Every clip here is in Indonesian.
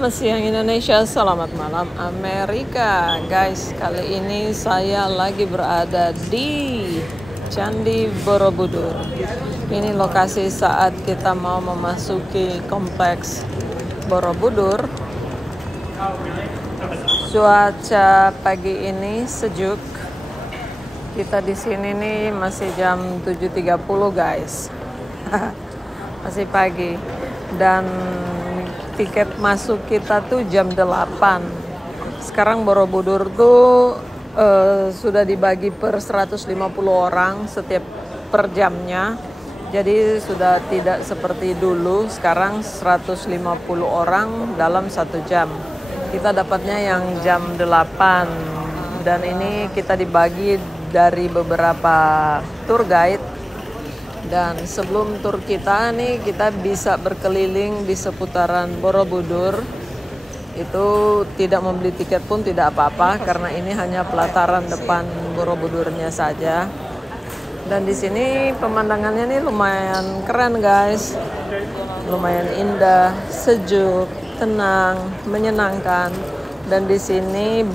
Selamat siang Indonesia, selamat malam Amerika. Guys, kali ini saya lagi berada di Candi Borobudur. Ini lokasi saat kita mau memasuki kompleks Borobudur. Cuaca pagi ini sejuk. Kita di sini nih masih jam 7.30 guys. Masih pagi. Dan tiket masuk kita tuh jam 8. Sekarang Borobudur tuh sudah dibagi per 150 orang setiap per jamnya. Jadi sudah tidak seperti dulu, sekarang 150 orang dalam 1 jam. Kita dapatnya yang jam 8. Dan ini kita dibagi dari beberapa tour guide. Dan sebelum tur kita nih, kita bisa berkeliling di seputaran Borobudur. Itu tidak membeli tiket pun tidak apa-apa, karena ini hanya pelataran depan Borobudurnya saja. Dan di sini pemandangannya nih lumayan keren guys, lumayan indah, sejuk, tenang, menyenangkan. Dan di sini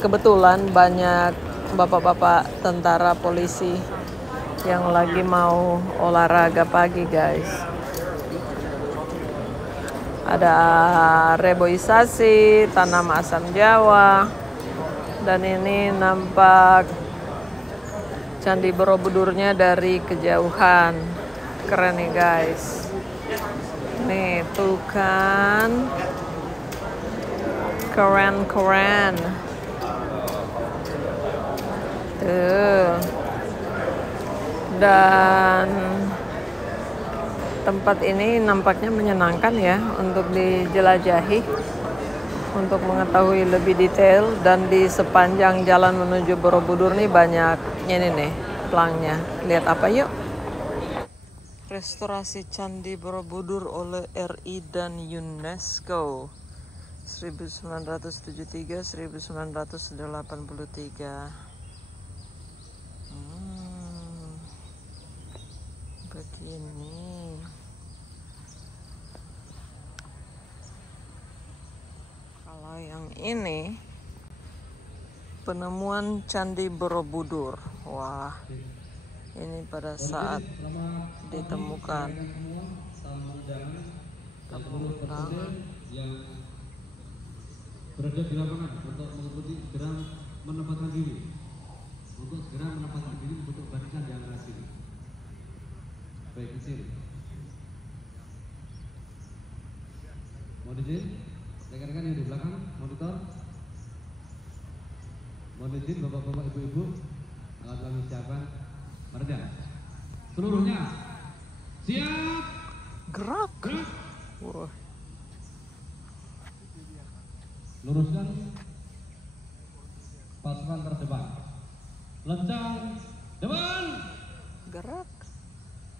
kebetulan banyak bapak-bapak tentara polisi yang lagi mau olahraga pagi guys. Ada reboisasi, tanam asam jawa. Dan ini nampak Candi Borobudurnya dari kejauhan. Keren nih guys. Nih tuh kan, keren. Tuh. Dan tempat ini nampaknya menyenangkan ya untuk dijelajahi, untuk mengetahui lebih detail. Dan di sepanjang jalan menuju Borobudur nih banyak ini nih pelangnya. Lihat apa yuk? Restorasi Candi Borobudur oleh RI dan UNESCO 1973-1983. Begini. Kalau yang ini penemuan Candi Borobudur. Wah, ini pada saat ditemukan. Tepuk tangan. Berada di lapangan untuk mengikuti segera menempatkan diri. Untuk segera menempatkan diri untuk barisan yang rapi. Baik, ke sini. Mohon izin, rekan-rekan yang di belakang, monitor. Mohon izin bapak-bapak, ibu-ibu, alat kami siapkan. Mereda. Seluruhnya siap. Gerak. Wah. Luruskan pasukan terdepan. Lencang depan. Gerak.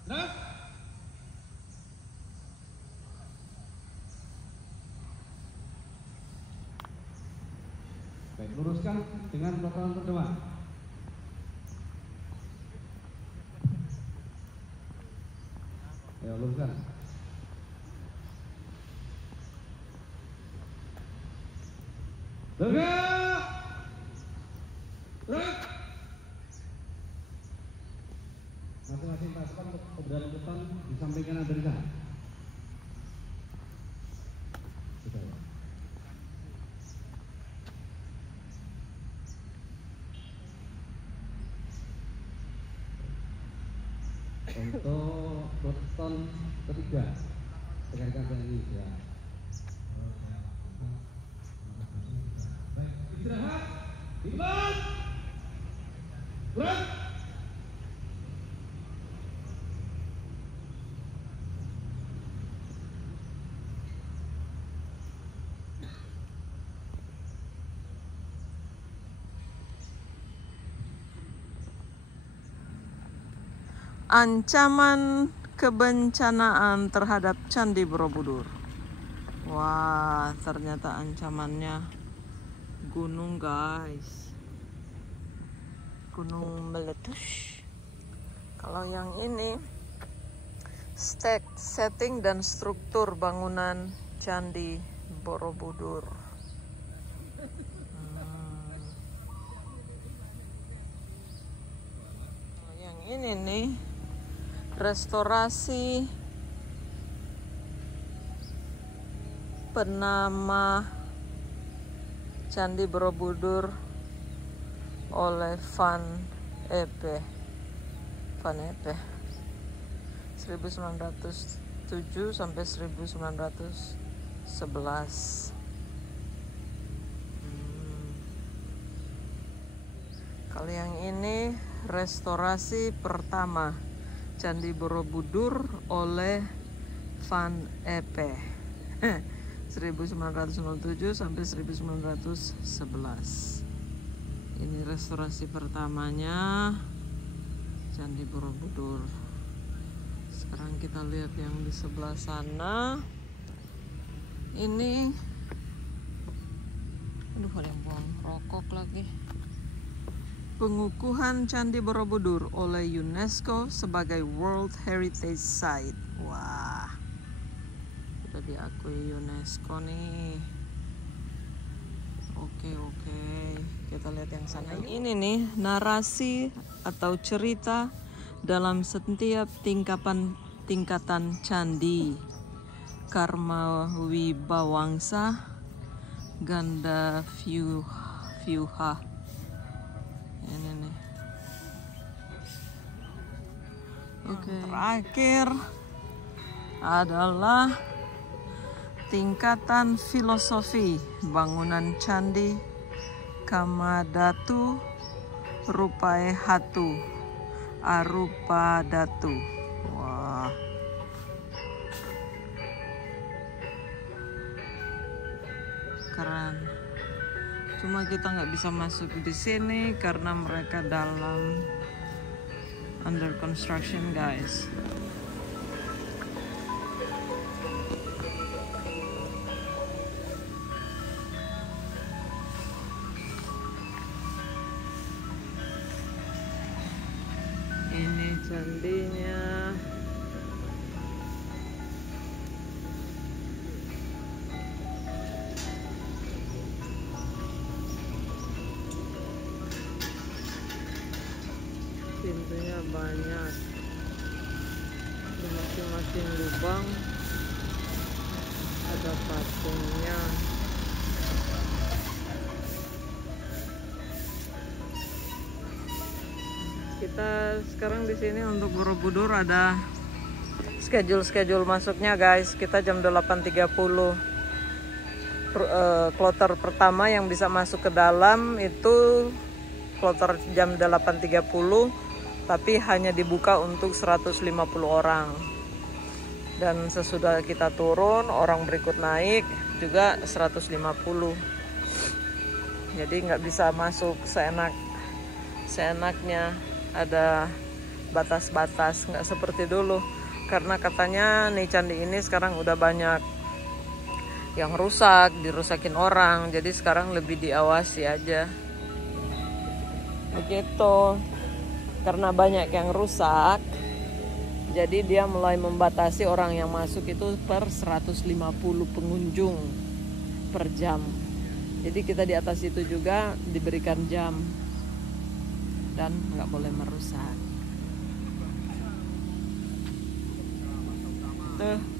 Gerak. Baik, luruskan dengan protokol terdepan. Ayo luruskan. Tegak. Gerak. Masing-masing pasukan keberangkatan disampaikan dari sana. Sudah ya. Untuk peloton ketiga, rekan-rekan TNI ya. Baik, istirahat, ikhlas, gerak. Ancaman kebencanaan terhadap Candi Borobudur. Wah, ternyata ancamannya gunung guys. Gunung meletus. Kalau yang ini setting dan struktur bangunan Candi Borobudur. Yang ini nih, restorasi penama Candi Borobudur oleh Van Epe 1907 sampai 1911. Kalau yang ini restorasi pertama Candi Borobudur oleh Van Epe 1997 sampai 1911. Ini restorasi pertamanya Candi Borobudur. Sekarang kita lihat yang di sebelah sana. Ini, aduh, ada yang buang rokok lagi. Pengukuhan Candi Borobudur oleh UNESCO sebagai World Heritage Site. Wah, sudah diakui UNESCO nih. Oke, kita lihat yang sana. Ini nih narasi atau cerita dalam setiap tingkatan candi. Karma Wibawangsa, Ganda Vyuha. Ini nih. Oke. Terakhir adalah tingkatan filosofi bangunan candi Kamadatu Rupaehatu Arupadatu. Wah. Keren. Cuma kita nggak bisa masuk di sini karena mereka dalam under construction, guys. Ini candinya. Pintunya banyak, di masing-masing lubang ada patungnya. Kita sekarang di sini untuk Borobudur ada schedule masuknya, guys. Kita jam 8.30. Kloter pertama yang bisa masuk ke dalam itu kloter jam 8.30. Tapi hanya dibuka untuk 150 orang. Dan sesudah kita turun, orang berikut naik juga 150. Jadi nggak bisa masuk seenaknya, ada batas-batas, nggak seperti dulu. Karena katanya nih candi ini sekarang udah banyak yang rusak, dirusakin orang. Jadi sekarang lebih diawasi aja. Begitu. Karena banyak yang rusak, jadi dia mulai membatasi orang yang masuk itu per 150 pengunjung per jam. Jadi kita di atas itu juga diberikan jam dan nggak boleh merusak. Tuh.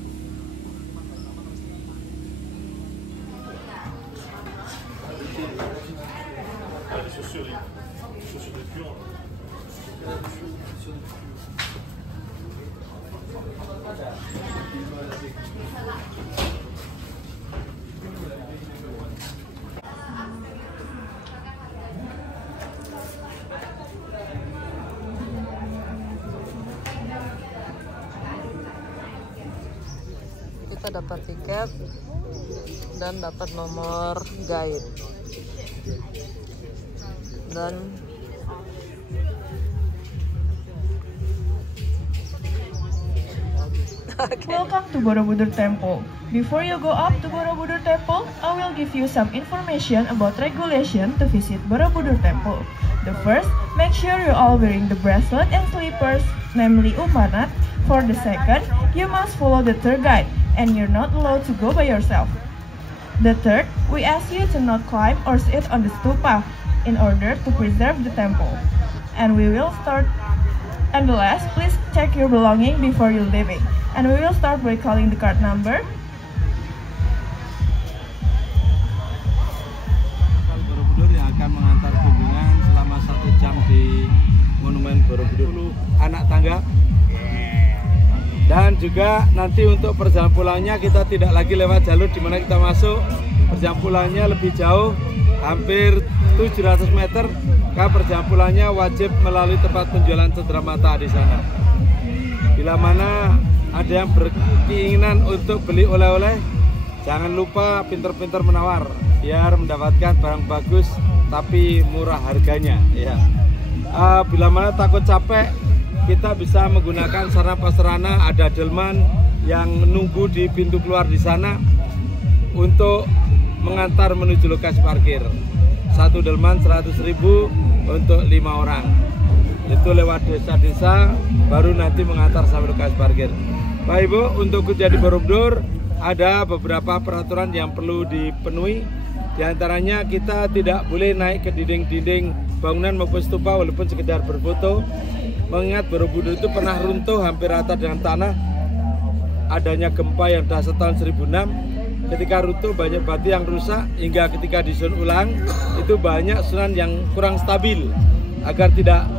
Kita dapat tiket dan dapat nomor guide dan Welcome to Borobudur Temple. Before you go up to Borobudur Temple, I will give you some information about regulation to visit Borobudur Temple. The first, make sure you are wearing the bracelet and slippers, namely umanat. For the second, you must follow the tour guide, and you're not allowed to go by yourself. The third, we ask you to not climb or sit on the stupa in order to preserve the temple. And we will start. And the last, please check your belonging before you leaving. And we will start by calling the card number. Borobudur yang akan mengantar kunjungan selama 1 jam di Monumen Borobudur anak tangga. Dan juga nanti untuk perjalanan pulangnya kita tidak lagi lewat jalur di mana kita masuk. Perjalanan pulangnya lebih jauh, hampir 700 meter. Karena perjalanan pulangnya wajib melalui tempat penjualan cenderamata di sana. Bila mana ada yang berkeinginan untuk beli oleh-oleh, jangan lupa pintar-pintar menawar biar mendapatkan barang bagus tapi murah harganya. Ya. Bila mana takut capek, kita bisa menggunakan sarana prasarana, ada delman yang menunggu di pintu keluar di sana untuk mengantar menuju lokasi parkir. Satu delman 100.000 untuk 5 orang. Itu lewat desa-desa baru nanti mengantar sampai lokasi parkir. Bapak Ibu, untuk kerja di Borobudur ada beberapa peraturan yang perlu dipenuhi. Di antaranya kita tidak boleh naik ke dinding-dinding bangunan maupun stupa walaupun sekedar berfoto. Mengingat Borobudur itu pernah runtuh hampir rata dengan tanah. Adanya gempa yang dahsyat tahun 1006. Ketika runtuh banyak batu yang rusak, hingga ketika disusun ulang itu banyak susunan yang kurang stabil. Agar tidak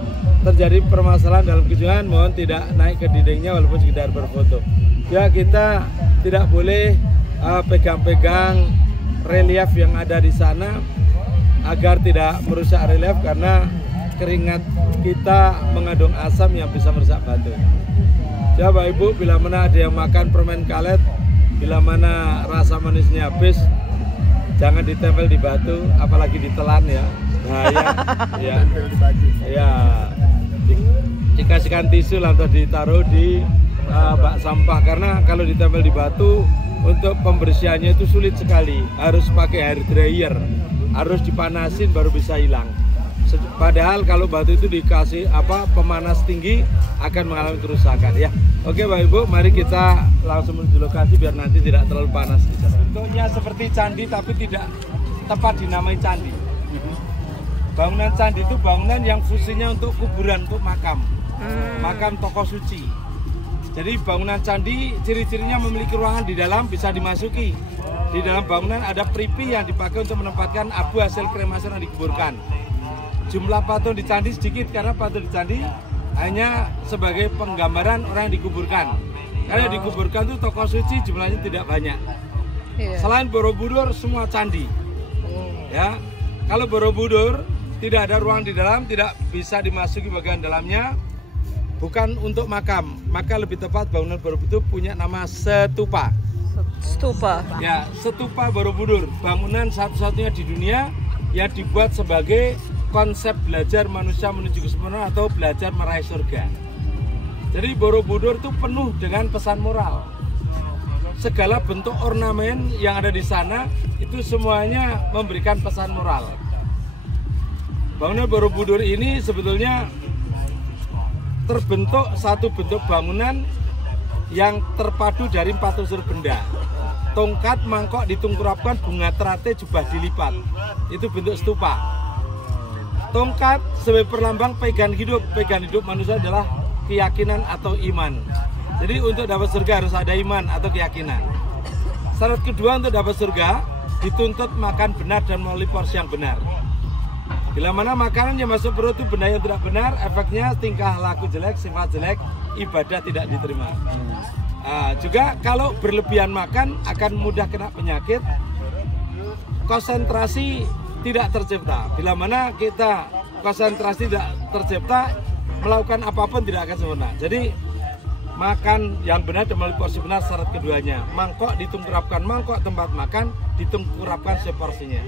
terjadi permasalahan dalam kunjungan, mohon tidak naik ke dindingnya walaupun sekedar berfoto. Ya, kita tidak boleh pegang-pegang relief yang ada di sana agar tidak merusak relief karena keringat kita mengandung asam yang bisa merusak batu. Ya Bapak Ibu, bila mana ada yang makan permen kalet, bila mana rasa manisnya habis, jangan ditempel di batu, apalagi ditelan ya. Bahaya. Ya. Dikasihkan tisu atau ditaruh di bak sampah karena kalau ditempel di batu untuk pembersihannya itu sulit sekali. Harus pakai hair dryer, harus dipanasin baru bisa hilang. Padahal kalau batu itu dikasih pemanas tinggi akan mengalami kerusakan ya. Oke Bapak Ibu, mari kita langsung menuju lokasi biar nanti tidak terlalu panas di sana. Bentuknya seperti candi tapi tidak tepat dinamai candi. Bangunan candi itu bangunan yang fungsinya untuk kuburan, untuk makam. Makam tokoh suci. Jadi bangunan candi ciri-cirinya memiliki ruangan di dalam bisa dimasuki. Di dalam bangunan ada peripi yang dipakai untuk menempatkan abu hasil kremasi yang dikuburkan. Jumlah patung di candi sedikit karena patung di candi hanya sebagai penggambaran orang yang dikuburkan. Karena yang dikuburkan itu tokoh suci jumlahnya tidak banyak. Selain Borobudur semua candi. Ya, kalau Borobudur tidak ada ruang di dalam, tidak bisa dimasuki bagian dalamnya, bukan untuk makam. Maka lebih tepat bangunan Borobudur punya nama stupa. Stupa. Ya, stupa Borobudur, bangunan satu-satunya di dunia yang dibuat sebagai konsep belajar manusia menuju kesempurnaan atau belajar meraih surga. Jadi Borobudur itu penuh dengan pesan moral. Segala bentuk ornamen yang ada di sana itu semuanya memberikan pesan moral. Bangunan Borobudur ini sebetulnya terbentuk satu bentuk bangunan yang terpadu dari 4 unsur benda. Tongkat, mangkok ditungkurapkan, bunga teratai, jubah dilipat. Itu bentuk stupa. Tongkat sebagai perlambang pegangan hidup manusia adalah keyakinan atau iman. Jadi untuk dapat surga harus ada iman atau keyakinan. Syarat kedua untuk dapat surga dituntut makan benar dan melalui porsi yang benar. Bila mana makanan yang masuk perut itu benda yang tidak benar, efeknya tingkah laku jelek, sifat jelek, ibadah tidak diterima. Juga kalau berlebihan makan akan mudah kena penyakit, konsentrasi tidak tercipta. Bila mana kita konsentrasi tidak tercipta, melakukan apapun tidak akan sempurna. Jadi makan yang benar dan melalui porsi benar syarat keduanya. Mangkok ditungkurapkan, mangkok tempat makan ditungkurapkan seporsinya.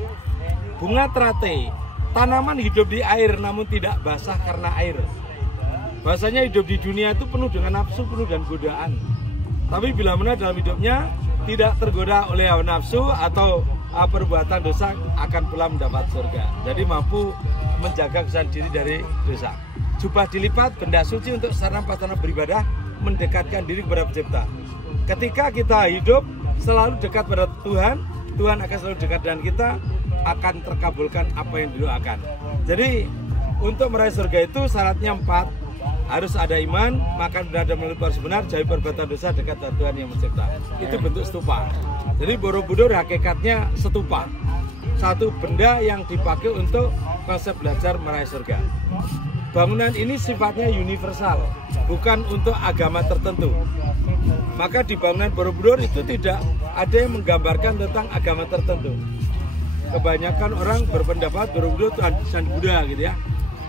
Bunga teratai, tanaman hidup di air namun tidak basah karena air. Bahasanya hidup di dunia itu penuh dengan nafsu, penuh dengan godaan. Tapi bila mana dalam hidupnya tidak tergoda oleh hawa nafsu atau perbuatan dosa, akan pula mendapat surga. Jadi mampu menjaga kesucian diri dari dosa. Jubah dilipat, benda suci untuk sarana prasarana beribadah, mendekatkan diri kepada pencipta. Ketika kita hidup selalu dekat pada Tuhan, Tuhan akan selalu dekat dengan kita, akan terkabulkan apa yang didoakan. Jadi untuk meraih surga itu syaratnya 4. Harus ada iman, makan berada melalui harus benar, jauhi perbuatan dosa, dekat dengan Tuhan yang mencipta. Itu bentuk stupa. Jadi Borobudur hakikatnya stupa. Satu benda yang dipakai untuk konsep belajar meraih surga. Bangunan ini sifatnya universal, bukan untuk agama tertentu. Maka di bangunan Borobudur itu tidak ada yang menggambarkan tentang agama tertentu. Kebanyakan orang berpendapat Borobudur itu Candi Buddha gitu ya.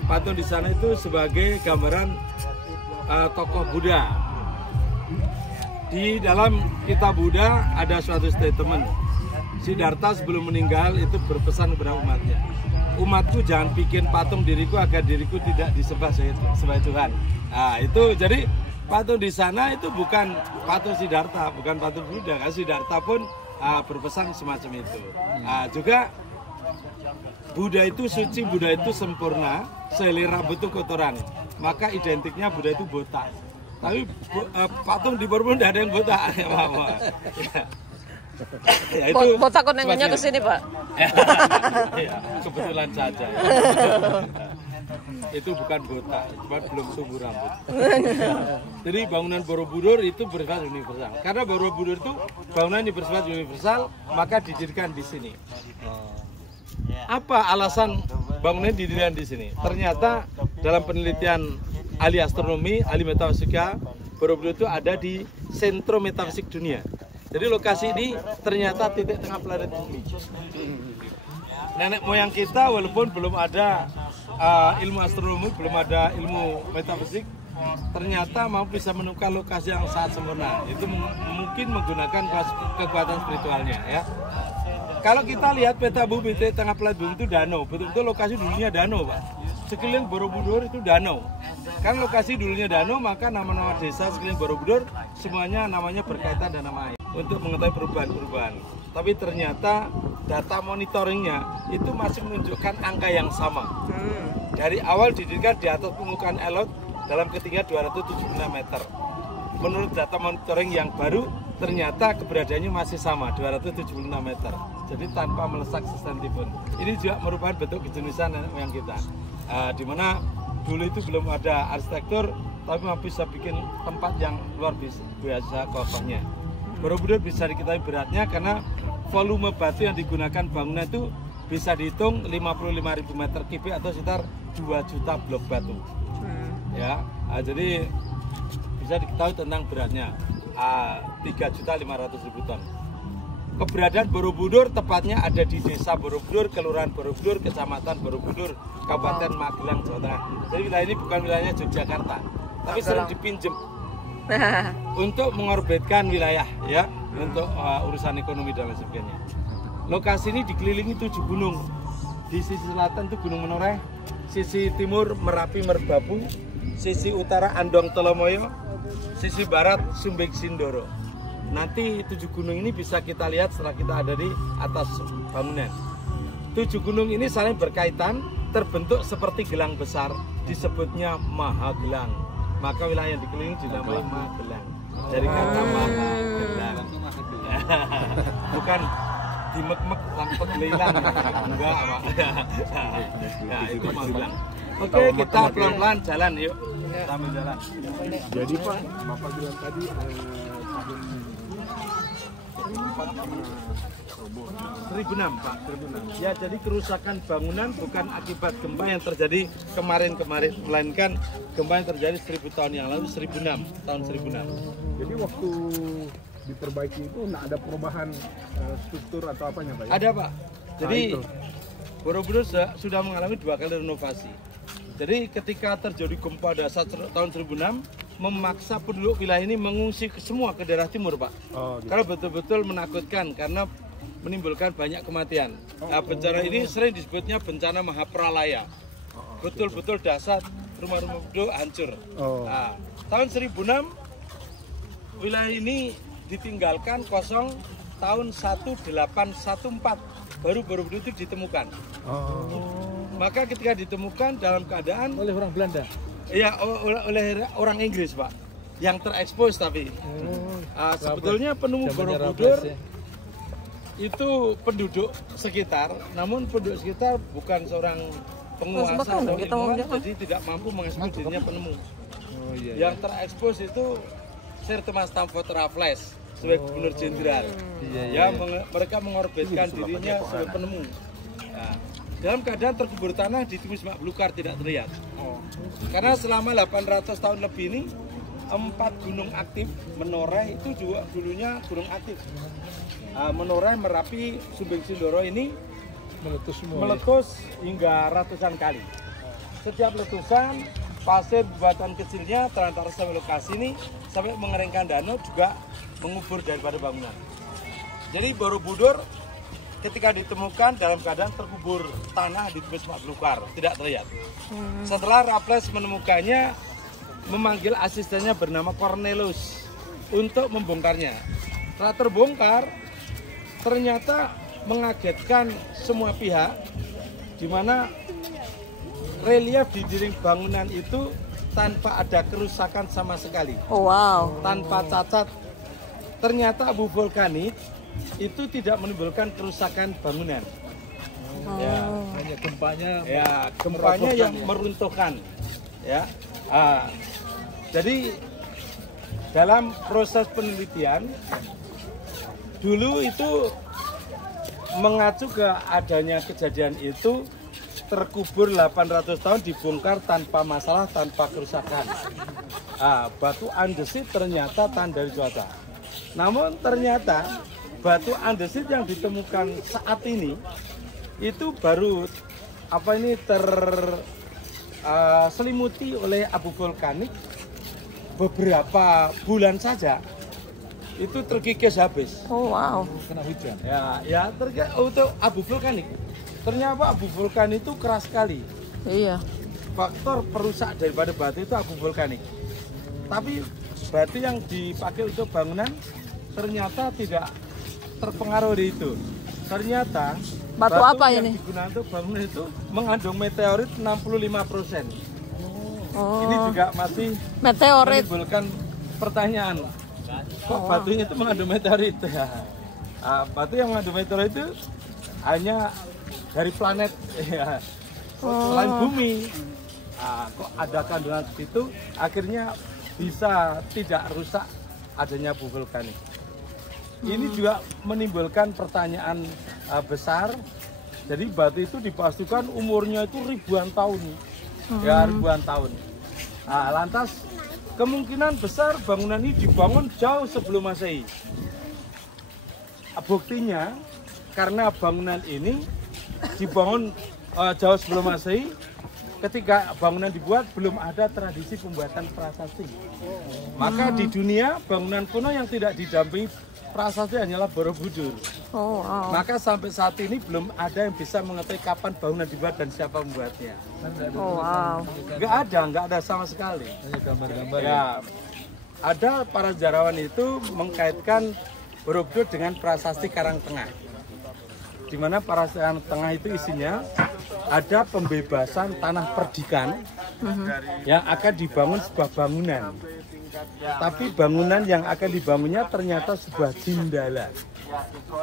Patung di sana itu sebagai gambaran tokoh Buddha. Di dalam kitab Buddha ada suatu statement. Siddhartha sebelum meninggal itu berpesan kepada umatnya. Umatku jangan bikin patung diriku agar diriku tidak disembah sebagai Tuhan. Nah, itu jadi patung di sana itu bukan patung Siddhartha, bukan patung Buddha. Karena Siddhartha pun berpesan semacam itu. Juga Buddha itu suci, Buddha itu sempurna, sehelai rambut itu kotoran. Maka identiknya Buddha itu botak. Tapi patung di Borobudur tidak ada yang botak. Ya, itu botak kok nengoknya ke sini, Pak. Ya, kebetulan saja. Ya. Itu bukan botak, cuma belum tumbuh rambut. Jadi bangunan Borobudur itu bersifat universal. Karena Borobudur itu bangunan yang bersifat universal, maka didirikan di sini. Apa alasan bangunan didirikan di sini? Ternyata dalam penelitian ahli astronomi, ahli metafisika, Borobudur itu ada di sentrum metafisik dunia. Jadi lokasi ini ternyata titik tengah planet Bumi. Nenek moyang kita walaupun belum ada ilmu astronomi, belum ada ilmu metafisik, ternyata mampu bisa menemukan lokasi yang sangat sempurna. Itu mungkin menggunakan kekuatan spiritualnya ya. Kalau kita lihat peta bumi, titik tengah planet Bumi itu danau, betul-betul lokasi dulunya danau, Pak. Sekeliling Borobudur itu danau. Kan lokasi dulunya danau, maka nama-nama desa sekeliling Borobudur semuanya namanya berkaitan dengan nama air untuk mengetahui perubahan-perubahan. Tapi ternyata data monitoringnya itu masih menunjukkan angka yang sama. Dari awal didirikan di atas permukaan laut dalam ketinggian 276 meter. Menurut data monitoring yang baru, ternyata keberadaannya masih sama, 276 meter. Jadi tanpa melesak sesentipun. Ini juga merupakan bentuk kejeniusan nenek moyang kita. Di mana dulu itu belum ada arsitektur, tapi mampu bisa bikin tempat yang luar biasa kokohnya. Borobudur bisa diketahui beratnya karena volume batu yang digunakan bangunan itu bisa dihitung 55.000 meter kubik atau sekitar 2 juta blok batu. Ya, jadi bisa diketahui tentang beratnya 3.500.000 ton. Keberadaan Borobudur tepatnya ada di Desa Borobudur, Kelurahan Borobudur, Kecamatan Borobudur, Kabupaten Magelang, Jawa Tengah. Jadi wilayah ini bukan wilayahnya Yogyakarta, tapi sering dipinjem untuk mengorbitkan wilayah, ya, untuk urusan ekonomi dan lain sebagainya. Lokasi ini dikelilingi 7 gunung. Di sisi selatan itu Gunung Menoreh, sisi timur Merapi Merbabu, sisi utara Andong Tolomoyo, sisi barat Sumbing Sindoro. Nanti 7 gunung ini bisa kita lihat setelah kita ada di atas bangunan. 7 gunung ini saling berkaitan, terbentuk seperti gelang besar, disebutnya Mahagelang. Maka wilayah yang dikelilingi dinamai Magelang. Dari kata Mahagelang. Bukan dimek-mek sampai gelilang. Enggak, Pak. Nah, itu Magelang. Oke, kita pelan-pelan jalan yuk. Sambil jalan. Jadi Pak, Bapak bilang tadi tahun 1006 Pak, 1006. Ya, jadi kerusakan bangunan bukan akibat gempa yang terjadi kemarin-kemarin, melainkan gempa yang terjadi 1000 tahun yang lalu, 1006, tahun 1006. Jadi waktu diperbaiki itu nggak ada perubahan struktur atau apanya Pak? Ya? Ada Pak. Jadi Borobudur sudah mengalami 2 kali renovasi. Jadi ketika terjadi gempa dasar tahun 1006, memaksa penduduk wilayah ini mengungsi semua ke daerah timur, Pak. Oh, gitu. Karena betul-betul menakutkan karena menimbulkan banyak kematian. Nah, bencana ini sering disebutnya bencana Mahapralaya. Betul-betul dahsyat, rumah-rumah penduduk hancur. Nah, tahun 1006 wilayah ini ditinggalkan kosong, tahun 1814 baru Borobudur itu ditemukan. Maka ketika ditemukan dalam keadaan oleh orang Belanda. Iya, oleh orang Inggris, Pak, yang terekspos tapi sebetulnya penemu Borobudur itu penduduk sekitar, namun penduduk sekitar bukan seorang penguasa atau ilmuwan, jadi tidak mampu mengeksplor dirinya penemu. Oh iya. Yang terekspos itu Sir Thomas Stamford Raffles sebagai gubernur jenderal. Mereka mengorbitkan dirinya sebagai penemu. Nah, dalam keadaan terkubur tanah di tumis semak belukar tidak terlihat. Karena selama 800 tahun lebih ini 4 gunung aktif Menoreh itu juga dulunya gunung aktif. Menoreh, Merapi, Sumbing Sindoro ini meletus hingga ratusan kali. Setiap letusan pasir buatan kecilnya terantar sampai lokasi ini sampai mengeringkan danau juga mengubur daripada bangunan. Jadi Borobudur ketika ditemukan dalam keadaan terkubur tanah di tumis semak belukar, tidak terlihat. Setelah Raffles menemukannya, memanggil asistennya bernama Cornelius untuk membongkarnya. Setelah terbongkar, ternyata mengagetkan semua pihak, di mana relief di dinding bangunan itu tanpa ada kerusakan sama sekali. Oh, wow. Tanpa cacat. Ternyata abu vulkanik itu tidak menimbulkan kerusakan bangunan. Hanya Gempanya yang meruntuhkan. Ya. Jadi dalam proses penelitian dulu itu mengacu ke adanya kejadian itu terkubur 800 tahun dibongkar tanpa masalah, tanpa kerusakan. Batu andesit ternyata tanda dari cuaca. Namun ternyata batu andesit yang ditemukan saat ini itu baru terselimuti oleh abu vulkanik beberapa bulan saja. Itu terkikis habis. Oh, wow. kena hujan. Untuk abu vulkanik. Ternyata abu vulkanik itu keras sekali. Iya. Faktor perusak daripada batu itu abu vulkanik. Tapi batu yang dipakai untuk bangunan ternyata tidak terpengaruh dari itu. Ternyata Batu apa yang ini? digunakan untuk bangunan itu mengandung meteorit 65%. Oh. Ini juga masih Meteorit. menimbulkan pertanyaan. Kok batunya itu mengandung meteorit? Batu yang mengandung meteorit itu hanya dari planet selain bumi. Kok ada kandungan situ, akhirnya bisa tidak rusak adanya abu vulkanik. Ini juga menimbulkan pertanyaan besar. Jadi batu itu dipastikan umurnya itu ribuan tahun. Ya, ribuan tahun. Lantas kemungkinan besar bangunan ini dibangun jauh sebelum Masehi. Buktinya karena bangunan ini dibangun jauh sebelum Masehi, ketika bangunan dibuat belum ada tradisi pembuatan prasasti. Maka di dunia bangunan kuno yang tidak didampingi prasasti hanyalah Borobudur. Oh, wow. Maka sampai saat ini belum ada yang bisa mengetahui kapan bangunan dibuat dan siapa membuatnya. Oh, wow. Nggak ada sama sekali. Hanya gambar-gambar. Ya, ada para sejarawan itu mengkaitkan Borobudur dengan prasasti Karangtengah. Di mana prasasti Karangtengah itu isinya ada pembebasan tanah perdikan yang akan dibangun sebuah bangunan. Tapi bangunan yang akan dibangunnya ternyata sebuah jindala.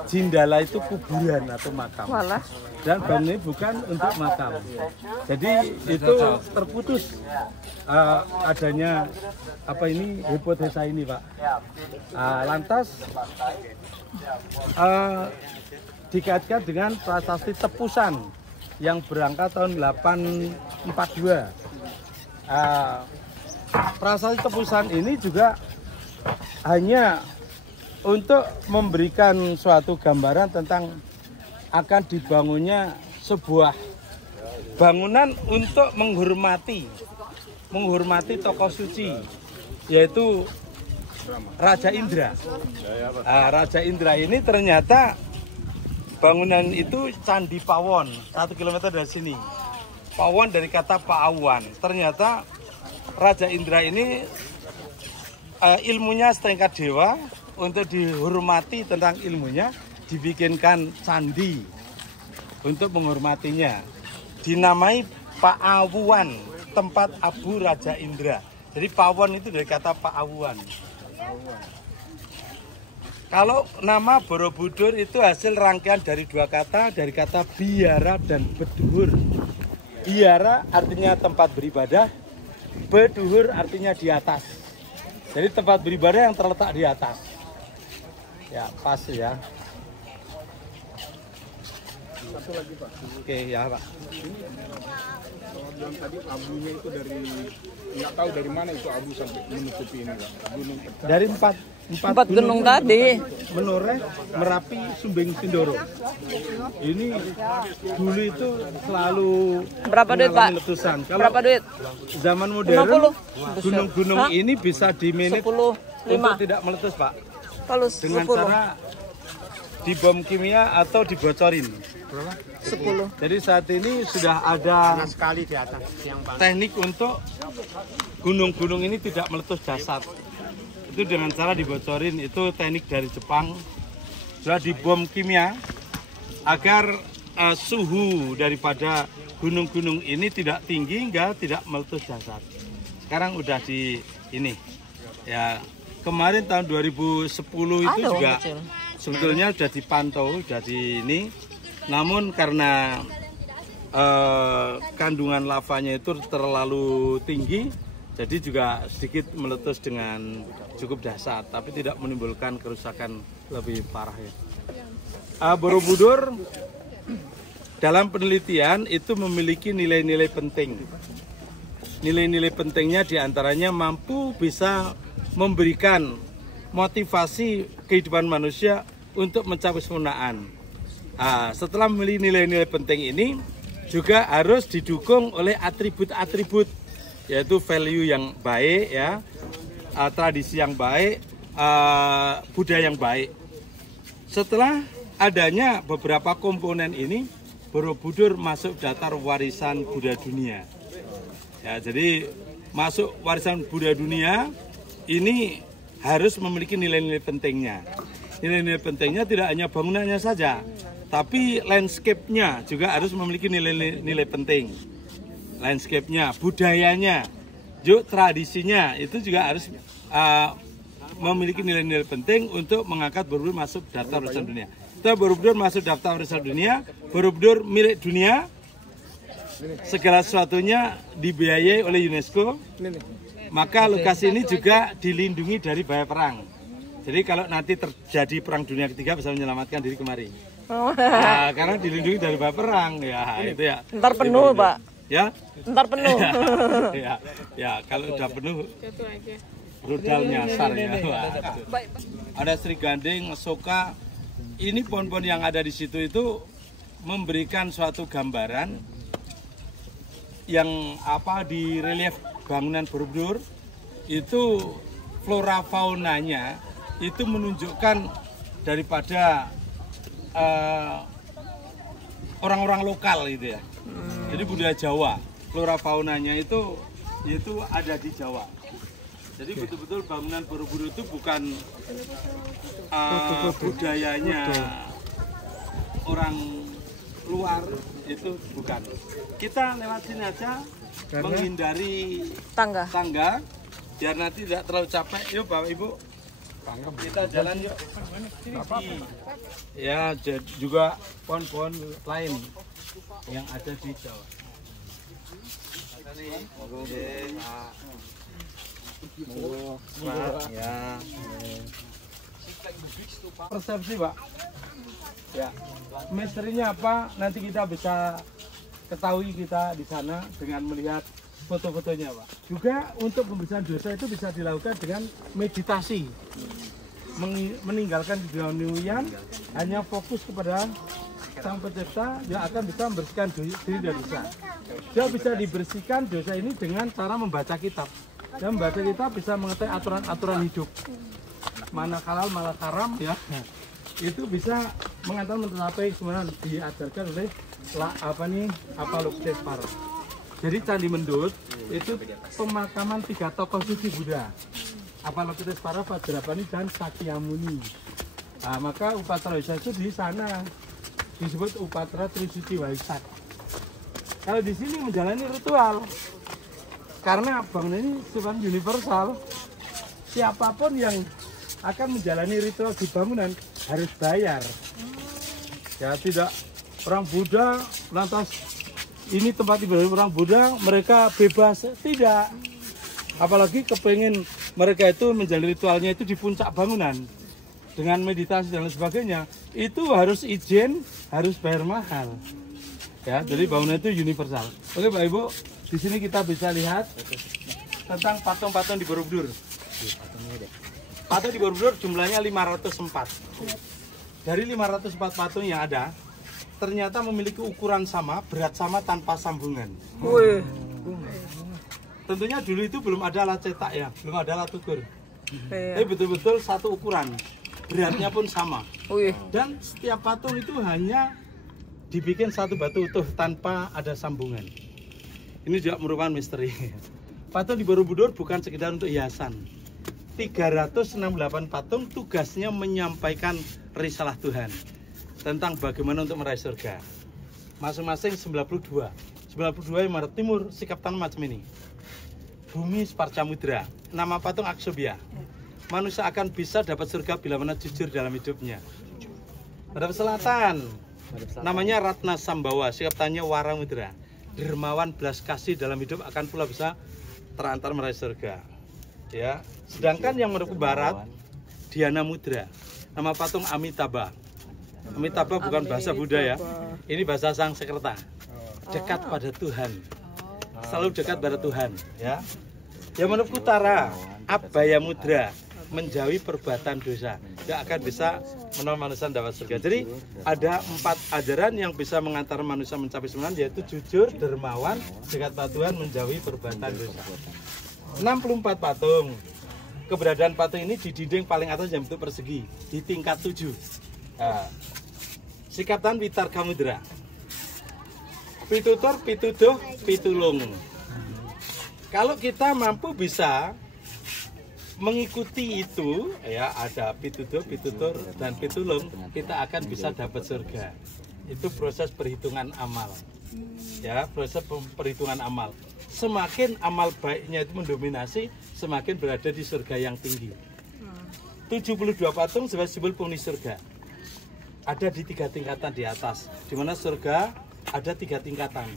Jindala itu kuburan atau makam. Walah. Dan bangunan ini bukan untuk makam. Jadi itu terputus adanya hipotesa ini, Pak. Lantas dikaitkan dengan prasasti Tepusan yang berangkat tahun 842. Prasasti Tepusan ini juga hanya untuk memberikan suatu gambaran tentang akan dibangunnya sebuah bangunan untuk menghormati tokoh suci, yaitu Raja Indra. Raja Indra ini ternyata bangunan itu Candi Pawon, 1 kilometer dari sini. Pawon dari kata Paawan. Ternyata Raja Indra ini ilmunya setingkat dewa. Untuk dihormati tentang ilmunya, dibikinkan candi untuk menghormatinya. Dinamai Paawuan, tempat abu Raja Indra. Jadi Pawon itu dari kata Paawuan. Kalau nama Borobudur itu hasil rangkaian dari dua kata, dari kata biara dan beduhur. Biara artinya tempat beribadah, beduhur artinya di atas. Jadi tempat beribadah yang terletak di atas. Ya, pas ya. Satu lagi Pak. Oke ya Pak. Kalau bilang tadi abunya itu dari nggak tahu dari mana itu abu sampai menutupi ini Pak. Gunung pecah. Dari empat gunung tadi. Menoreh, Merapi, Sumbing, Sindoro. Ini dulu itu selalu Berapa duit, Pak? letusan. Kalau Berapa duit? zaman modern 50. gunung-gunung ini bisa dimanage 10, 5. untuk tidak meletus Pak. Kalau Dengan 10. cara dibom kimia atau dibocorin. 10. Jadi saat ini sudah ada Sekali di atas yang teknik untuk gunung-gunung ini tidak meletus dasar. Itu dengan cara dibocorin, itu teknik dari Jepang. Sudah dibom kimia agar suhu daripada gunung-gunung ini tidak tinggi hingga tidak meletus dasar. Sekarang udah di ini. Ya, kemarin tahun 2010 itu juga sebetulnya sudah dipantau, sudah di ini. Namun karena kandungan lavanya itu terlalu tinggi, jadi juga sedikit meletus dengan cukup dahsyat, tapi tidak menimbulkan kerusakan lebih parah ya. Borobudur dalam penelitian itu memiliki nilai-nilai penting. Nilai-nilai pentingnya diantaranya mampu bisa memberikan motivasi kehidupan manusia untuk mencapai kesempurnaan. Setelah memiliki nilai-nilai penting ini juga harus didukung oleh atribut-atribut, yaitu value yang baik ya, tradisi yang baik, budaya yang baik. Setelah adanya beberapa komponen ini, Borobudur masuk daftar warisan budaya dunia. Ya, jadi masuk warisan budaya dunia ini harus memiliki nilai-nilai pentingnya. Nilai-nilai pentingnya tidak hanya bangunannya saja, tapi landscape-nya juga harus memiliki nilai-nilai penting. Landscape-nya, budayanya, juga tradisinya itu juga harus memiliki nilai-nilai penting untuk mengangkat Borobudur masuk daftar warisan dunia. Setelah Borobudur masuk daftar warisan dunia, Borobudur milik dunia, segala sesuatunya dibiayai oleh UNESCO. Maka lokasi ini juga dilindungi dari bahaya perang. Jadi kalau nanti terjadi perang dunia ketiga bisa menyelamatkan diri kemari. Nah, karena dilindungi dari bahaya perang ya itu ya. Ntar penuh Pak. Ya. Ntar penuh. ya kalau udah penuh rudal nyasar ya. Ada seriganding, soka. Ini pohon-pohon yang ada di situ itu memberikan suatu gambaran yang di relief bangunan Borobudur itu flora faunanya itu menunjukkan daripada orang-orang lokal gitu ya. Jadi budaya Jawa, flora faunanya itu ada di Jawa. Jadi betul-betul bangunan Borobudur itu bukan budayanya orang luar, itu bukan. Kita lewat sini aja menghindari tangga biar nanti tidak terlalu capek. Yuk Bapak Ibu, kita jalan yuk. Ya juga pohon-pohon lain yang ada di Jawa. Ya. Persepsi Pak. Ya. Misterinya apa? Nanti kita bisa ketahui kita di sana dengan melihat foto-fotonya Pak. Juga untuk pembersihan dosa itu bisa dilakukan dengan meditasi. Meninggalkan keduniawian, hanya fokus kepada Sang Pencipta yang akan bisa membersihkan diri dari dosa. Dia bisa dibersihkan dosa ini dengan cara membaca kitab. Dan membaca kitab bisa mengetahui aturan-aturan hidup. Mana halal, mana haram ya. Itu bisa mengantar mencapai sebenarnya diajarkan oleh Avalokiteshvara. Jadi Candi Mendut itu pemakaman 3 tokoh suci Buddha. Avalokiteshvara, Vajrapani dan Sakyamuni. Nah, maka Upatra Waisak itu di sana disebut Upatra Trisuci Waisak. Kalau di sini menjalani ritual, karena bangunan ini sifat universal, siapapun yang akan menjalani ritual di bangunan harus bayar. Ya, tidak orang Buddha lantas ini tempat ibadah orang Buddha mereka bebas, tidak. Apalagi kepengen mereka itu menjalani ritualnya itu di puncak bangunan dengan meditasi dan lain sebagainya, itu harus izin, harus bayar mahal. Ya, jadi bangunan itu universal. Oke Pak Ibu, di sini kita bisa lihat tentang patung-patung di Borobudur. Patung di Borobudur jumlahnya 504. Dari 504 patung yang ada, ternyata memiliki ukuran sama, berat sama tanpa sambungan. Wih. Tentunya dulu itu belum ada alat cetak ya, belum ada alat ukur. Iya. Tapi betul-betul satu ukuran, beratnya pun sama. Wih. Dan setiap patung itu hanya dibikin satu batu utuh tanpa ada sambungan. Ini juga merupakan misteri. Patung di Borobudur bukan sekedar untuk hiasan. 368 patung tugasnya menyampaikan risalah Tuhan tentang bagaimana untuk meraih surga. Masing-masing 92 yang menghadap timur, sikap tanam macam ini. Bumi Sparca Mudra, nama patung Aksobia. Manusia akan bisa dapat surga bila mana jujur dalam hidupnya. Menghadap selatan, namanya Ratna Sambawa, sikap tanya Wara Mudra. Dermawan belas kasih dalam hidup akan pula bisa terantar meraih surga. Ya, sedangkan yang menghadap ke barat, Dhyana Mudra, nama patung Amitabha. Amitabha bukan bahasa Buddha ya, ini bahasa Sanskerta. Dekat pada Tuhan, selalu dekat pada Tuhan. Ya, yang menghadap utara, Abhaya Mudra, menjauhi perbuatan dosa, tidak akan bisa menolong manusia dapat surga. Jadi ada 4 ajaran yang bisa mengantar manusia mencapai kemenangan, yaitu jujur, dermawan, dekat pada Tuhan, menjauhi perbuatan dosa. 64 patung. Keberadaan patung ini di dinding paling atas yang bentuk persegi di tingkat 7. Nah, sikatan Witarga Mudra. Pitutur, pituduh, pitulung. Kalau kita mampu bisa mengikuti itu, ya ada pituduh, pitutur, dan pitulung, kita akan bisa dapat surga. Itu proses perhitungan amal. Ya, proses perhitungan amal. Semakin amal baiknya itu mendominasi, semakin berada di surga yang tinggi. 72 patung sebagai simbol penghuni surga. Ada di 3 tingkatan di atas, di mana surga ada 3 tingkatan.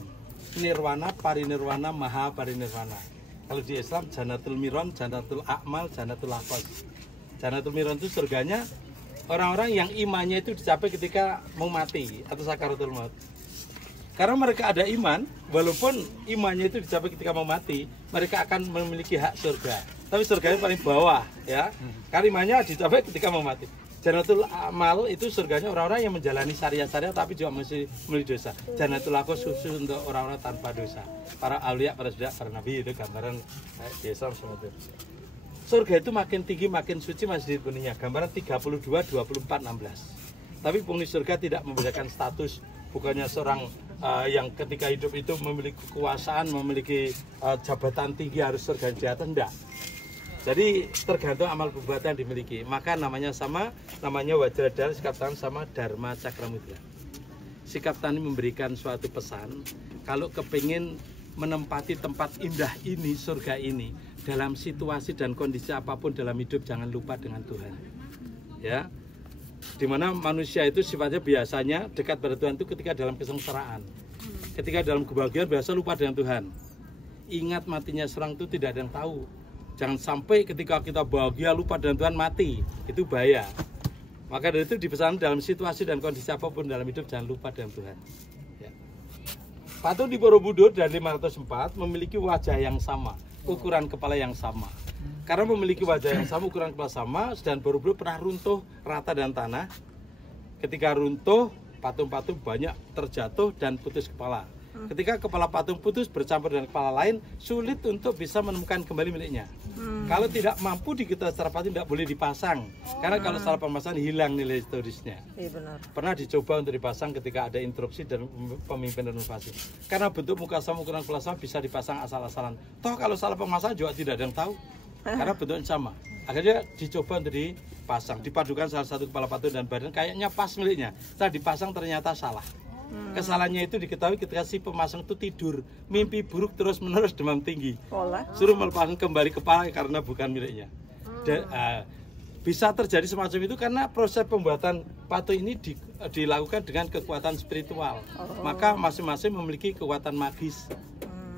Nirwana, parinirwana, maha parinirwana. Kalau di Islam, Jannatul Miron, Jannatul Akmal, Jannatul Lafaz. Jannatul Miron itu surganya orang-orang yang imannya itu dicapai ketika mau mati atau sakaratul maut. Karena mereka ada iman, walaupun imannya itu dicapai ketika mau mati, mereka akan memiliki hak surga. Tapi surganya paling bawah, ya. Karena imannya dicapai ketika mau mati. Jannatul Amal itu surganya orang-orang yang menjalani syariat-syariat tapi juga masih memiliki dosa. Jannatul Lafaz khusus untuk orang-orang tanpa dosa. Para aulia, para sudah, para nabi, itu gambaran di Islam semua itu. Surga itu makin tinggi, makin suci, masih dipenuhinya. Gambaran 32, 24, 16. Tapi penghuni surga tidak membedakan status. Bukannya seorang yang ketika hidup itu memiliki kekuasaan, memiliki jabatan tinggi harus surga di atas, enggak. Jadi tergantung amal perbuatan yang dimiliki. Maka namanya sama, namanya Wajradhara, sikap tangan sama Dharma Cakramudra. Sikap tangan memberikan suatu pesan, kalau kepingin menempati tempat indah ini, surga ini, dalam situasi dan kondisi apapun dalam hidup, jangan lupa dengan Tuhan. Ya, dimana manusia itu sifatnya biasanya dekat pada Tuhan itu ketika dalam kesengsaraan, ketika dalam kebahagiaan biasa lupa dengan Tuhan. Ingat matinya seorang itu tidak ada yang tahu. Jangan sampai ketika kita bahagia lupa dengan Tuhan mati, itu bahaya. Maka dari itu dipesan dalam situasi dan kondisi apapun dalam hidup jangan lupa dengan Tuhan. Ya. Patung di Borobudur dari 504 memiliki wajah yang sama, ukuran kepala yang sama. Karena memiliki wajah yang sama, ukuran kepala sama, dan Borobudur pernah runtuh rata dan tanah. Ketika runtuh, patung-patung banyak terjatuh dan putus kepala. Ketika kepala patung putus bercampur dengan kepala lain, sulit untuk bisa menemukan kembali miliknya. Kalau tidak mampu diketahui secara pasti, tidak boleh dipasang. Karena kalau salah pemasangan hilang nilai historisnya. Iya benar. Pernah dicoba untuk dipasang ketika ada interupsi dan pemimpin renovasi. Karena bentuk muka sama, ukuran kepala sama bisa dipasang asal-asalan. Toh kalau salah pemasangan juga tidak ada yang tahu. Karena bentuknya sama. Akhirnya dicoba untuk dipasang. Dipadukan salah satu kepala patung dan badan, kayaknya pas miliknya. Setelah dipasang ternyata salah. Kesalahannya itu diketahui ketika si pemasang itu tidur, mimpi buruk terus-menerus, demam tinggi. Suruh melepaskan kembali kepala karena bukan miliknya. bisa terjadi semacam itu karena proses pembuatan patung ini dilakukan dengan kekuatan spiritual. Maka masing-masing memiliki kekuatan magis.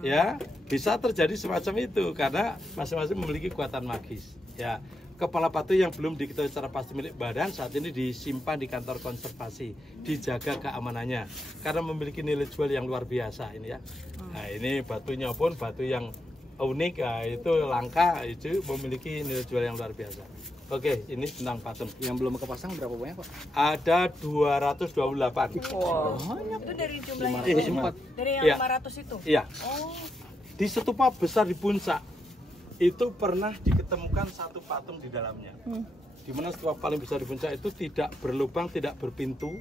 Ya, bisa terjadi semacam itu karena masing-masing memiliki kekuatan magis. Ya, kepala patung yang belum diketahui secara pasti milik badan saat ini disimpan di kantor konservasi, dijaga keamanannya karena memiliki nilai jual yang luar biasa ini ya. Nah, ini batunya pun batu yang unik, ya, itu langka, itu memiliki nilai jual yang luar biasa. Oke, ini tentang patung. Yang belum kepasang berapa banyak, Pak? Ada 228. Wow. Itu dari jumlah yang dari yang Iya. 500 itu? Iya. Oh, Di stupa besar di puncak itu pernah diketemukan satu patung di dalamnya. Di mana stupa paling besar di puncak itu tidak berlubang, tidak berpintu.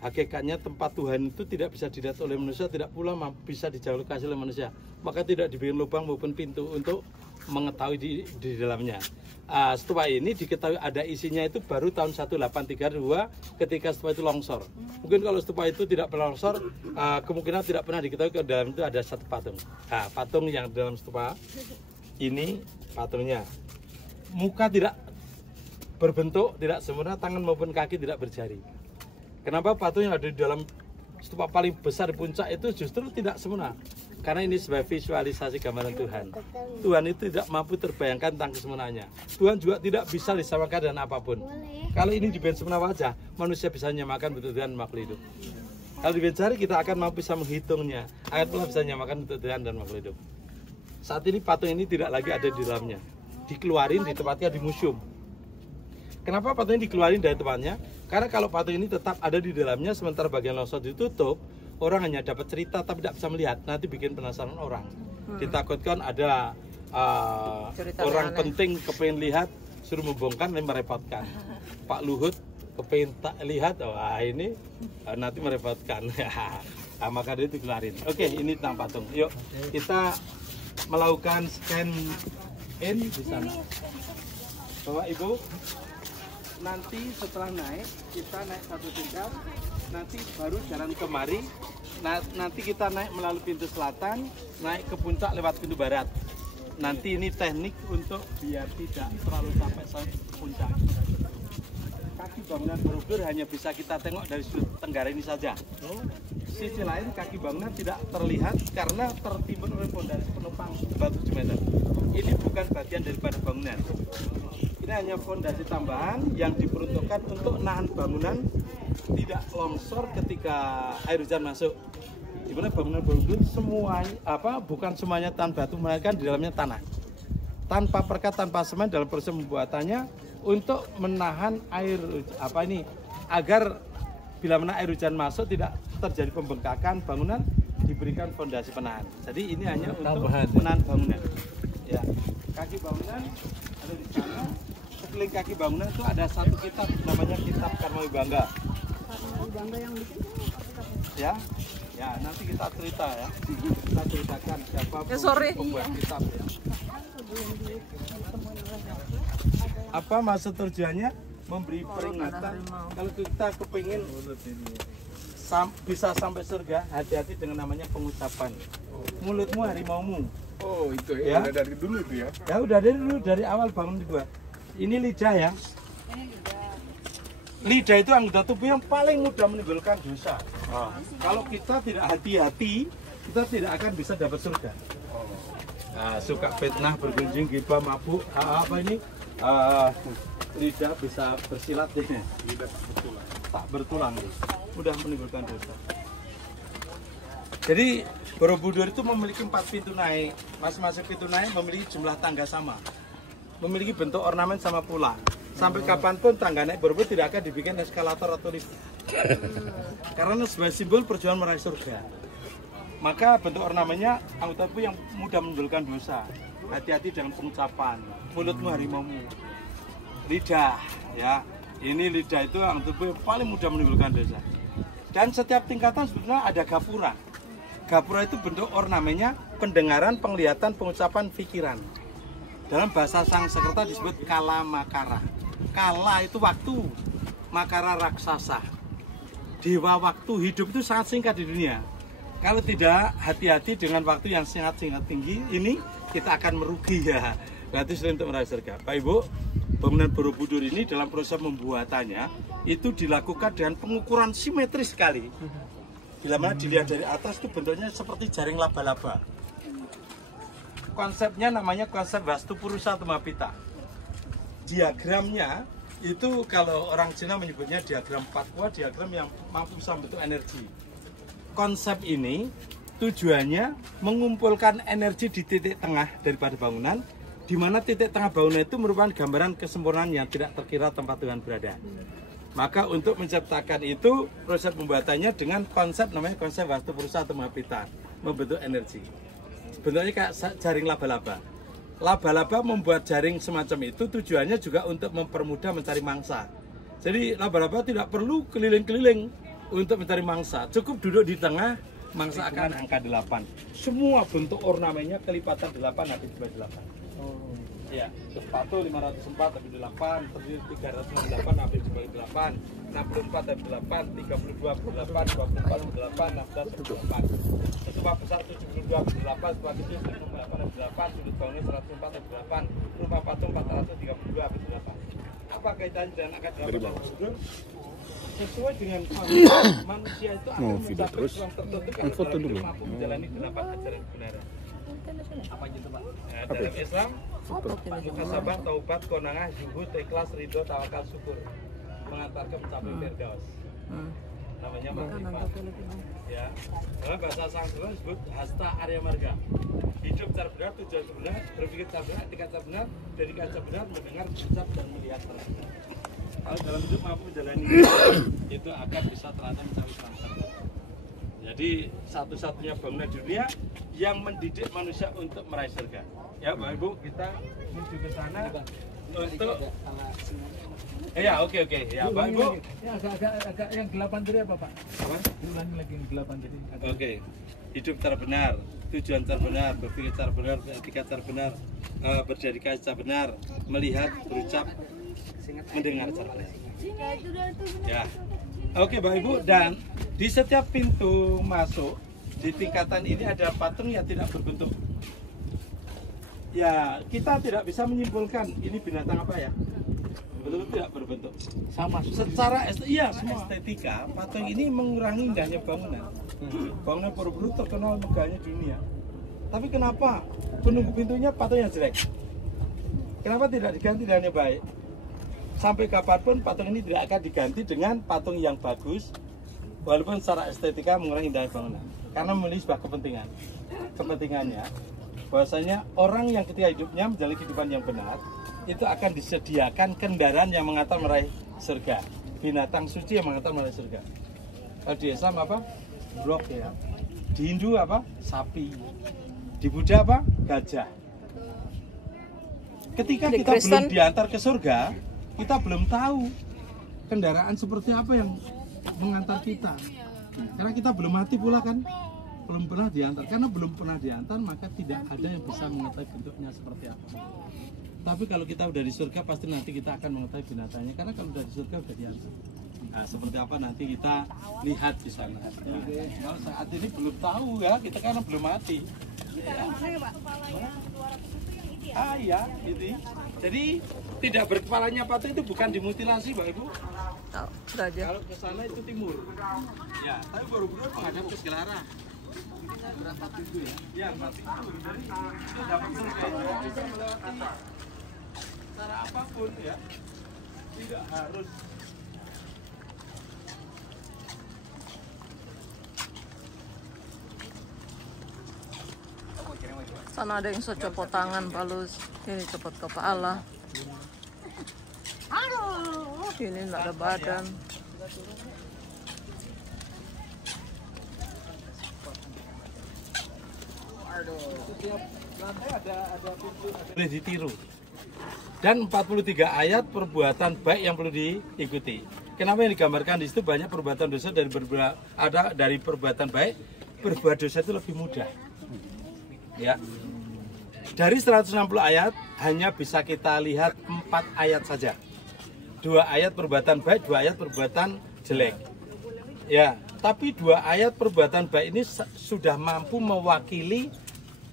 Hakikatnya tempat Tuhan itu tidak bisa dilihat oleh manusia, tidak pula bisa dijangkau oleh manusia. Maka tidak dibikin lubang maupun pintu untuk mengetahui di dalamnya. Stupa ini diketahui ada isinya itu baru tahun 1832 ketika stupa itu longsor. Mungkin kalau stupa itu tidak pernah longsor, kemungkinan tidak pernah diketahui ke dalam itu ada satu patung. Patung yang dalam stupa ini patungnya. Muka tidak berbentuk, tidak sempurna, tangan maupun kaki tidak berjari. Kenapa patung yang ada di dalam stupa paling besar di puncak itu justru tidak sempurna? Karena ini sebagai visualisasi gambaran Tuhan. Tuhan itu tidak mampu terbayangkan tentang kesempurnaannya. Tuhan juga tidak bisa disamakan dengan apapun. Kalau ini dibikin sempurna wajah, manusia bisa menyamakan bentuk Tuhan dan makhluk hidup. Kalau dibikin jari, kita akan mampu bisa menghitungnya. Akan pula bisa menyamakan bentuk Tuhan dan makhluk hidup. Saat ini patung ini tidak lagi ada di dalamnya. Dikeluarin, ditempatkan di museum. Kenapa patung ini dikeluarin dari tempatnya? Karena kalau patung ini tetap ada di dalamnya, sementara bagian longsor ditutup, orang hanya dapat cerita tapi tidak bisa melihat. Nanti bikin penasaran orang. Ditakutkan ada orang penting kepengen lihat, suruh membongkar, ini merepotkan. Pak Luhut kepengen tak lihat, wah ini nanti merepotkan. Maka dia dikeluarin. Oke, ini tentang patung. Yuk kita melakukan scan in di sana. Bapak Ibu, nanti setelah naik, kita naik satu tingkat, nanti baru jalan kemari. Nanti kita naik melalui pintu selatan, naik ke puncak lewat pintu barat. Nanti ini teknik untuk biar tidak terlalu sampai puncak. Kaki bangunan Borobudur hanya bisa kita tengok dari sudut tenggara ini saja. Sisi lain kaki bangunan tidak terlihat karena tertimbun oleh fondasi penopang batu 7 meter. Ini bukan bagian daripada bangunan. Ini hanya fondasi tambahan yang diperuntukkan untuk nahan bangunan tidak longsor ketika air hujan masuk. Di mana bangunan Borobudur bukan semuanya tahan batu, melainkan di dalamnya tanah. Tanpa perkat, tanpa semen dalam proses pembuatannya untuk menahan air agar bila mana air hujan masuk tidak terjadi pembengkakan bangunan, diberikan fondasi penahan. Jadi ini hanya untuk menahan bangunan. Ya, kaki bangunan ada di sana. Sekeliling kaki bangunan itu ada satu kitab namanya Kitab Karmawibangga. Karmawibangga yang bikin? Ya, nanti kita cerita ya. Kita ceritakan siapa pembuat kitab ya. Apa maksud tujuannya? Memberi peringatan. Kalau kita kepingin bisa sampai surga, hati-hati dengan namanya pengucapan. Mulutmu harimaumu. Oh, itu ya. Udah dari dulu itu ya? Ya udah dari dulu, dari awal bangun dibuat. Ini lidah ya. Lidah itu anggota tubuh yang paling mudah menimbulkan dosa. Kalau kita tidak hati-hati, kita tidak akan bisa dapat surga. Suka fitnah, bergunjing, gibah, mabuk, lidah bisa bersilat deh. Lidah tak bertulang, mudah menimbulkan dosa. Jadi Borobudur itu memiliki 4 pintu naik. Masing-masing pintu naik memiliki jumlah tangga sama, memiliki bentuk ornamen sama pula. Sampai kapanpun tangga naik Borobudur tidak akan dibikin eskalator atau lift. Karena sebagai simbol perjuangan meraih surga. Maka bentuk ornamennya anggota tubuh yang mudah menimbulkan dosa. Hati-hati dengan pengucapan. Mulutmu harimaumu. Lidah, ya. Ini lidah itu anggota tubuh yang paling mudah menimbulkan dosa. Dan setiap tingkatan sebenarnya ada gapura. Gapura itu bentuk ornamennya pendengaran, penglihatan, pengucapan, pikiran. Dalam bahasa Sanskerta disebut kala makara. Kala itu waktu, makara raksasa. Dewa waktu. Hidup itu sangat singkat di dunia. Kalau tidak hati-hati dengan waktu yang sangat tinggi ini, kita akan merugi ya. Berarti sudah untuk meraih surga. Pak Ibu, bangunan Borobudur ini dalam proses pembuatannya itu dilakukan dengan pengukuran simetris sekali. Bila mana dilihat dari atas itu bentuknya seperti jaring laba-laba. Konsepnya namanya konsep Vastu Purusa Tumapita. Diagramnya itu kalau orang Cina menyebutnya diagram Patwa, diagram yang mampu membentuk energi. Konsep ini tujuannya mengumpulkan energi di titik tengah daripada bangunan, di mana titik tengah bangunan itu merupakan gambaran kesempurnaan yang tidak terkira tempat Tuhan berada. Maka untuk menciptakan itu, proses pembuatannya dengan konsep namanya konsep Vastu Purusa Tumapita, membentuk energi. Bentuknya kayak jaring laba-laba. Laba-laba membuat jaring semacam itu tujuannya juga untuk mempermudah mencari mangsa. Jadi laba-laba tidak perlu keliling-keliling untuk mencari mangsa. Cukup duduk di tengah, mangsa akan angka 8. Semua bentuk ornamennya kelipatan 8 habis 8. Ya, sepatu 504 habis 8, terdiri 308 habis 8, 64 habis 8, 32 habis 8, 24 habis 8, 16 habis 8. Setupa besar 72 habis 8, setupa kecil 98 habis 8, sudut bangunan 104 habis 8, rumah patung 432 habis 8. Apa kaitannya dengan angka 8 Borobudur? Sesuai dengan manusia itu akan mencapai ruang tertentu kalau dalam hidup mampu menjalani 8 ajaran kebenaran. Apa gitu Pak? Dalam Islam, muhasabah, taubat, konangah, zuhud, ikhlas, ridho, tawakal, syukur mengantarkan mencapai firdaus. Namanya makrifat. Ya. Dalam bahasa Sanskerta disebut hasta Arya Marga. Hidup secara benar, tujuan sebenar, berpikir secara benar, etika secara benar, dedikasi secara benar, mendengar, berucap dan melihat secara benar. Kalau dalam hidup mampu menjalani itu akan bisa terancam mencapai surga. Jadi satu-satunya bangunan dunia yang mendidik manusia untuk meraih surga. Ya Bapak Ibu, kita menuju ke sana untuk ya oke. Ya Bapak Ibu. Ya agak yang 8 tadi apa Pak? Apa? Ulangi lagi yang 8 tadi. Oke. Hidup secara benar, tujuan secara benar, berpikir secara benar, etika secara benar, berdedikasi secara benar, melihat, berucap, mendengar secara benar. Ya. Oke Bapak Ibu, dan di setiap pintu masuk di tingkatan ini ada patung yang tidak berbentuk. Ya, kita tidak bisa menyimpulkan ini binatang apa ya. Betul-betul tidak berbentuk. Sama secara semua estetika, patung ini mengurangi indahnya bangunan. Bangunan Borobudur terkenal megahnya dunia. Tapi kenapa penunggu pintunya patungnya jelek? Kenapa tidak diganti dengan yang baik? Sampai kapanpun patung ini tidak akan diganti dengan patung yang bagus, walaupun secara estetika mengurangi indahnya bangunan. Karena memiliki sebuah kepentingannya, bahwasanya orang yang ketika hidupnya menjalani kehidupan yang benar, itu akan disediakan kendaraan yang mengantar meraih surga, binatang suci yang mengantar meraih surga. Kalau di Islam apa? Blok ya. Di Hindu apa? Sapi. Di Buddha apa? Gajah. Ketika kita belum diantar ke surga, kita belum tahu kendaraan seperti apa yang mengantar kita. Karena kita belum mati pula kan, belum pernah diantar. Karena belum pernah diantar, maka tidak ada yang bisa mengetahui bentuknya seperti apa. Tapi kalau kita udah di surga, pasti nanti kita akan mengetahui binatangnya. Karena kalau udah di surga udah diantar. Nah, seperti apa nanti kita lihat di sana. Nah, kalau saat ini belum tahu ya, kita karena belum mati. Ya, itu. Jadi tidak berkepalanya patung itu bukan dimutilasi, Mbak Ibu. Kalau ke sana itu timur. Ya, tapi Borobudur menghadap ke segala arah. Berapa pintu ya? Ya, 4 pintu. Jadi itu dapat surga bisa melewati cara apapun ya. Tidak harus sana ada yang copot tangan palus, ini copot kepala, ini nggak ada badan. Boleh ditiru. Dan 43 ayat perbuatan baik yang perlu diikuti. Kenapa yang digambarkan di situ banyak perbuatan dosa dari perbuatan baik, berbuat dosa itu lebih mudah. Ya. Dari 160 ayat hanya bisa kita lihat 4 ayat saja. 2 ayat perbuatan baik, 2 ayat perbuatan jelek. Ya, tapi 2 ayat perbuatan baik ini sudah mampu mewakili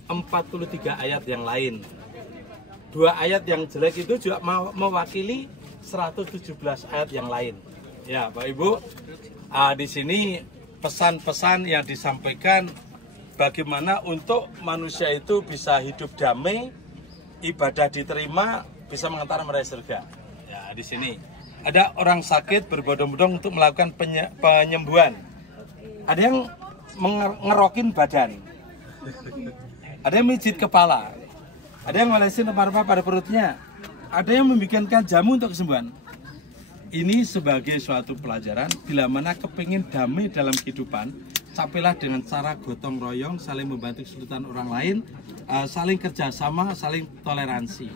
43 ayat yang lain. 2 ayat yang jelek itu juga mewakili 117 ayat yang lain. Ya, Bapak Ibu, di sini pesan-pesan yang disampaikan bagaimana untuk manusia itu bisa hidup damai, ibadah diterima, bisa mengantar meraih surga. Ya, di sini ada orang sakit berbondong-bondong untuk melakukan penyembuhan. Ada yang ngerokin badan, ada yang mijit kepala, ada yang ngolesin rempah-rempah pada perutnya, ada yang membikinkan jamu untuk kesembuhan. Ini sebagai suatu pelajaran, bila mana kepingin damai dalam kehidupan, capailah dengan cara gotong royong, saling membantu kesulitan orang lain, saling kerjasama, saling toleransi.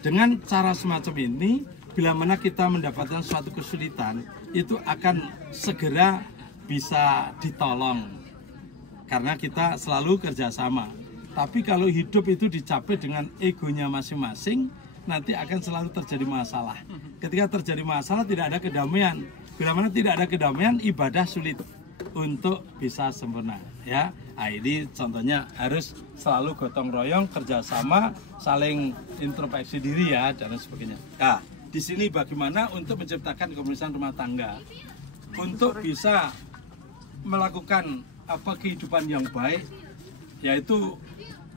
Dengan cara semacam ini, bila mana kita mendapatkan suatu kesulitan, itu akan segera bisa ditolong. Karena kita selalu kerjasama. Tapi kalau hidup itu dicapai dengan egonya masing-masing, nanti akan selalu terjadi masalah. Ketika terjadi masalah tidak ada kedamaian. Bila mana tidak ada kedamaian, ibadah sulit untuk bisa sempurna. Ya, nah, ini contohnya harus selalu gotong royong, kerjasama, saling introspeksi diri ya dan sebagainya. Nah, di sini bagaimana untuk menciptakan komunitas rumah tangga untuk bisa melakukan kehidupan yang baik, yaitu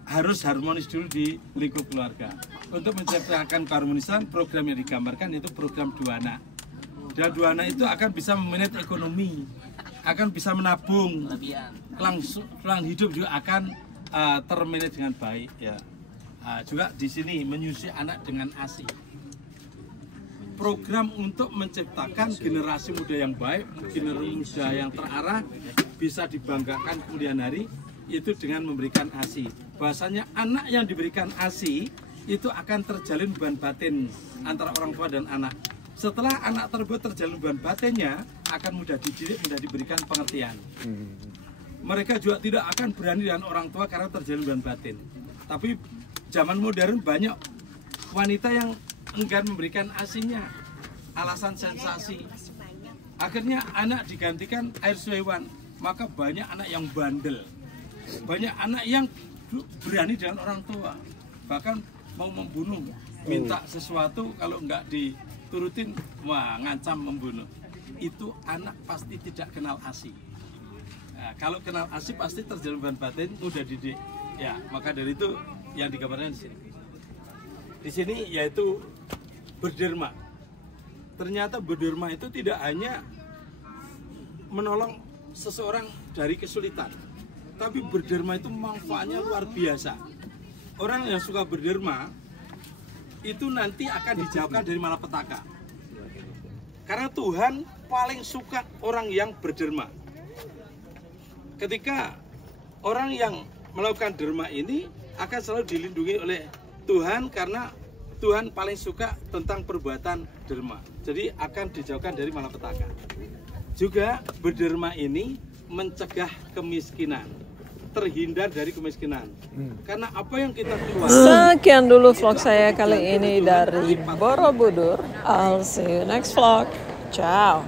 harus harmonis dulu di lingkup keluarga. Untuk menciptakan keharmonisan, program yang digambarkan itu program 2 anak. Dan 2 anak itu akan bisa memanage ekonomi, akan bisa menabung, kelang hidup juga akan termanage dengan baik. Ya. Juga di sini menyusui anak dengan ASI. Program untuk menciptakan generasi muda yang baik, generasi muda yang terarah, bisa dibanggakan kemudian hari, itu dengan memberikan ASI. Bahasanya anak yang diberikan ASI itu akan terjalin hubungan batin antara orang tua dan anak. Setelah anak tersebut terjalin hubungan batinnya, akan mudah dididik, mudah diberikan pengertian. Mereka juga tidak akan berani dengan orang tua karena terjalin hubungan batin. Tapi zaman modern banyak wanita yang enggan memberikan ASI-nya, alasan sensasi. Akhirnya anak digantikan air hewan, maka banyak anak yang bandel. Banyak anak yang berani dengan orang tua, bahkan mau membunuh, minta sesuatu kalau nggak diturutin, wah ngancam membunuh. Itu anak pasti tidak kenal ASI. Nah, kalau kenal ASI pasti terjalin hubungan batin, mudah didik. Ya, maka dari itu yang digambarkan di sini. Di sini yaitu berderma. Ternyata berderma itu tidak hanya menolong seseorang dari kesulitan, tapi berderma itu manfaatnya luar biasa. Orang yang suka berderma itu nanti akan dijauhkan dari malapetaka. Karena Tuhan paling suka orang yang berderma. Ketika orang yang melakukan derma ini akan selalu dilindungi oleh Tuhan, karena Tuhan paling suka tentang perbuatan derma. Jadi akan dijauhkan dari malapetaka. Juga berderma ini mencegah kemiskinan, terhindar dari kemiskinan. Karena apa yang kita keluarkan. Sekian dulu vlog saya kali ini dari Borobudur. I'll see you next vlog. Ciao.